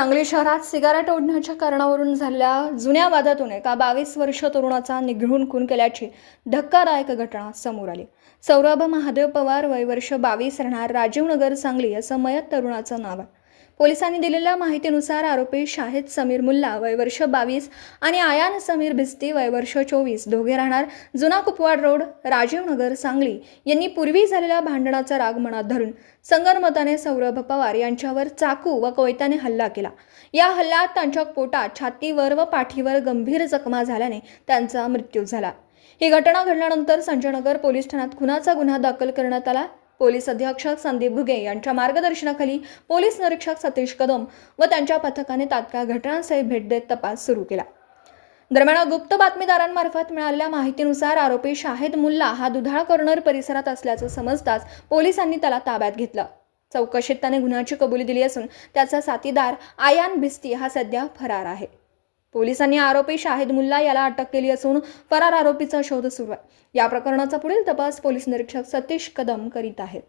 सांगली शहरात सिगारेट ओढण्याच्या कारणावरून झालेल्या जुन्या वादातून एका 22 वर्ष तरुणाचा निघळून खून केल्याची धक्कादायक घटना समोर आली। सौरभ महादेव पवार, वय वर्ष 22, राहणार राजीवनगर, सांगली असं मयत तरुणाचं नाव आहे। पोलिसांनी दिलेल्या माहितीनुसार आरोपी शाहिद समीर मुल्ला, वय वर्ष 22 आणि आयान समीर भिस्ती, वय वर्ष 24, दोघे राहणार जुना कुपवाड रोड, राजीवनगर, सांगली यांनी पूर्वी झालेल्या भांडणाचा राग मनात धरून संगनमताने सौरभ पवार यांच्यावर चाकू व कोयत्याने हल्ला केला। या हल्ल्यात त्यांच्या पोटात, छातीवर व पाठीवर गंभीर जखमा झाल्याने त्यांचा मृत्यू झाला। ही घटना घडल्यानंतर संजयनगर पोलीस ठाण्यात खुनाचा गुन्हा दाखल करण्यात आला। पोलीस अधीक्षक संदीप भुगे यांच्या मार्गदर्शनाखाली पोलीस निरीक्षक सतीश कदम व त्यांच्या पथकाने तात्काळ घटनास्थळी भेट देत तपास सुरू केला। दरम्यान गुप्त बातमीदारांमार्फत मिळालेल्या माहितीनुसार आरोपी शाहिद मुल्ला हा दुधाळ कॉर्नर परिसरात असल्याचं समजताच पोलिसांनी त्याला ताब्यात घेतलं। चौकशीत त्याने गुन्ह्याची कबुली दिली असून त्याचा साथीदार आयान भिस्ती हा सध्या फरार आहे। पोलिसांनी आरोपी शाहिद मुल्ला याला अटक केली असून फरार आरोपीचा शोध सुरू आहे। या प्रकरणाचा पुढील तपास पोलीस निरीक्षक सतीश कदम करीत आहेत।